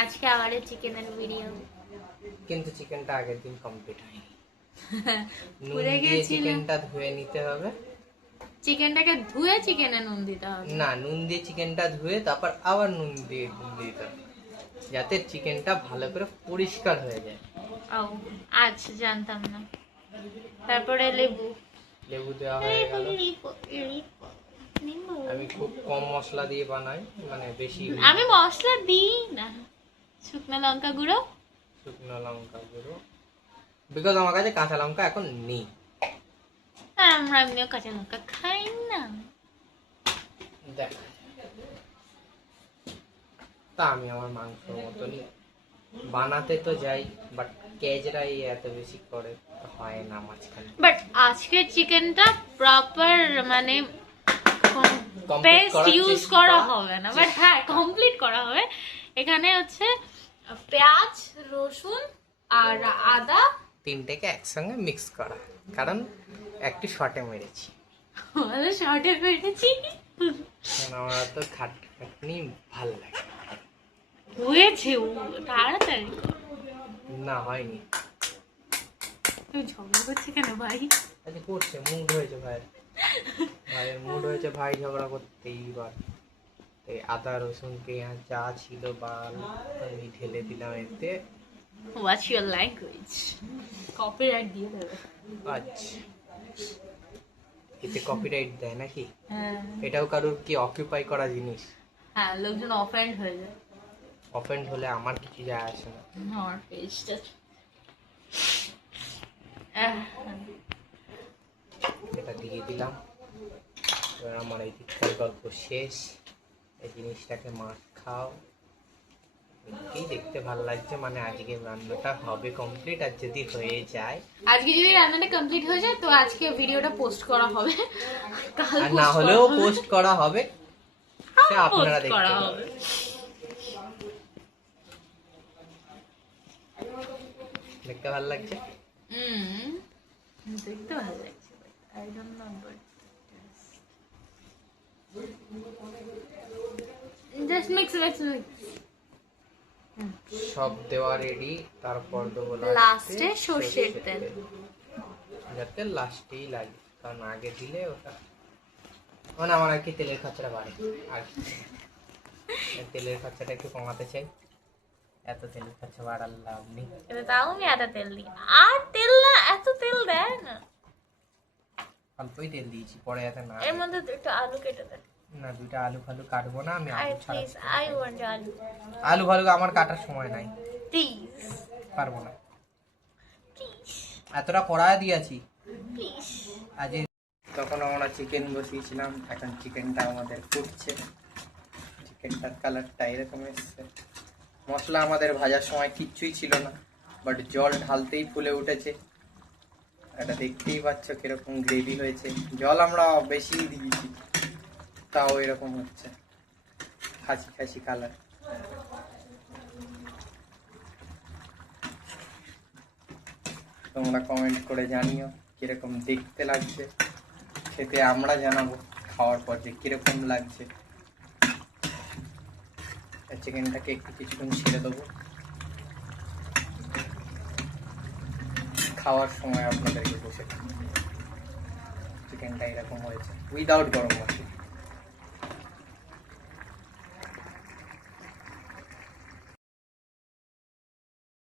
আজকে আবার চিকেনের ভিডিও, কিন্তু চিকেনটা আগের দিন কমপ্লিট হয়নি। নুন পুড়ে দিয়ে গিয়েছিল। চিকেনটা ধুয়ে নিতে হবে। চিকেনটাকে ধুয়ে চিকেনে নুন দিতে হবে? না, নুন দিয়ে চিকেনটা ধুয়ে তারপর আবার নুন দিয়ে দিতে হবে, যাতে চিকেনটা ভালো করে পরিষ্কার হয়ে যায়। ও আচ্ছা, জানতাম না। তারপরে লেবু। লেবু দেওয়া হয়ে গেল। আমি খুব কম মশলা দিয়ে বানাই, মানে বেশি আমি মশলা দিই না। শুকনো লঙ্কা গুঁড়ো, শুকনো লঙ্কা গুঁড়ো, বিকজ আমার কাছে কাঁচা লঙ্কা এখন নেই। আর আমরা এমনিও কাঁচা লঙ্কা খাই না। দেখ, তা আমি আমার মাংস মতনই বানাতে তো যাই, বাট কেজরাই এত বেশি করে হয় না মাঝখানে। বাট আজকের চিকেনটা প্রপার মানে Complete পেস্ট করার ইউজ চেষ্টা- করা হবে না, বাট হ্যাঁ কমপ্লিট করা হবে। এখানে হচ্ছে পেঁয়াজ, রসুন আর আদা তিনটেকে একসঙ্গে মিক্স করা, কারণ একটু শর্টে মেরেছি, শর্টে ফেটেছি। কারণ আমার তো খাটনি ভাল লাগে হয়েছে তাড়াতাড়ি কর। না। হয়নি, তুই ঝগড়া করছি কেন ভাই? আচ্ছা করছে, মুড হয়েছে ভাই, ভাইয়ের মুড হয়েছে, ভাই ঝগড়া করতেই বার। এই আদা রসুন পেঁয়াজ যা ছিল বাল আমি ঢেলে দিলাম এতে। What's your language? কপিরাইট দিয়ে দেবে। আচ্ছা, এতে কপিরাইট দেয় নাকি? হ্যাঁ এটাও কারোর কি অকিউপাই করা জিনিস? হ্যাঁ, লোকজন অফেন্ড হয়ে যায়। অফেন্ড হলে আমার কিছু যায় আসে না। আমার পেজটা এটা দিয়ে দিলাম। এবার আমার এই দিকটার গল্প শেষ। এই জিনিসটাকে মাছ খাও, কি দেখতে ভালো লাগছে। মানে আজকে রান্নাটা হবে কমপ্লিট, আর যদি হয়ে যায়, আজকে যদি রান্নাটা কমপ্লিট হয়ে যায় তো আজকে ভিডিওটা পোস্ট করা হবে, কাল আর না হলেও পোস্ট করা হবে, সেটা আপনারা দেখতে করা পাবেন। হবে। দেখতে ভালো লাগছে। দেখতে ভালো লাগছে, I don't know but just mix mix mix. সব দেওয়া রেডি, তারপর দেবো লাস্টে সর্ষের তেল, যাতে লাস্টেই লাগে, কারণ আগে দিলে ওটা মানে আমার আর কি তেলের খরচাটা বাড়ে, আর তেলের খরচাটা একটু কমাতে চাই। এত তেলের খরচা বাড়ার লাভ নেই। তাও আমি আদা তেল দিই। আর তেল না, এত তেল দেয় না। অল্পই তেল দিয়েছি, পরে যাতে না এর মধ্যে একটু আলু কেটে দেন। না, দুইটা আলু ফালু কাটবো না আমি, আই আলু ছাড়া প্লিজ, আই ওয়ান্ট আলু আলু ফালু আমার কাটার সময় নাই, প্লিজ পারবো না। প্লিজ এতটা কড়ায় দিয়েছি প্লিজ। আজ। তখন আমরা চিকেন বসিয়েছিলাম, এখন চিকেনটা আমাদের ফুটছে। চিকেনটার কালারটা এরকম এসছে। মশলা আমাদের ভাজার সময় কিচ্ছুই ছিল না, বাট জল ঢালতেই ফুলে উঠেছে। এটা দেখতেই পাচ্ছ কিরকম গ্রেভি হয়েছে। জল আমরা বেশি দিয়েছি, তাও এরকম হচ্ছে খাসি খাসি কালার। তোমরা কমেন্ট করে জানিও কিরকম দেখতে লাগছে, খেতে আমরা জানাবো খাওয়ার পর যে কিরকম লাগছে। চিকেনটাকে একটু কিছুক্ষণ ছেড়ে দেবো, খাওয়ার সময় আপনাদেরকে বসে চিকেনটা এরকম হয়েছে উইদাউট গরম মশলা।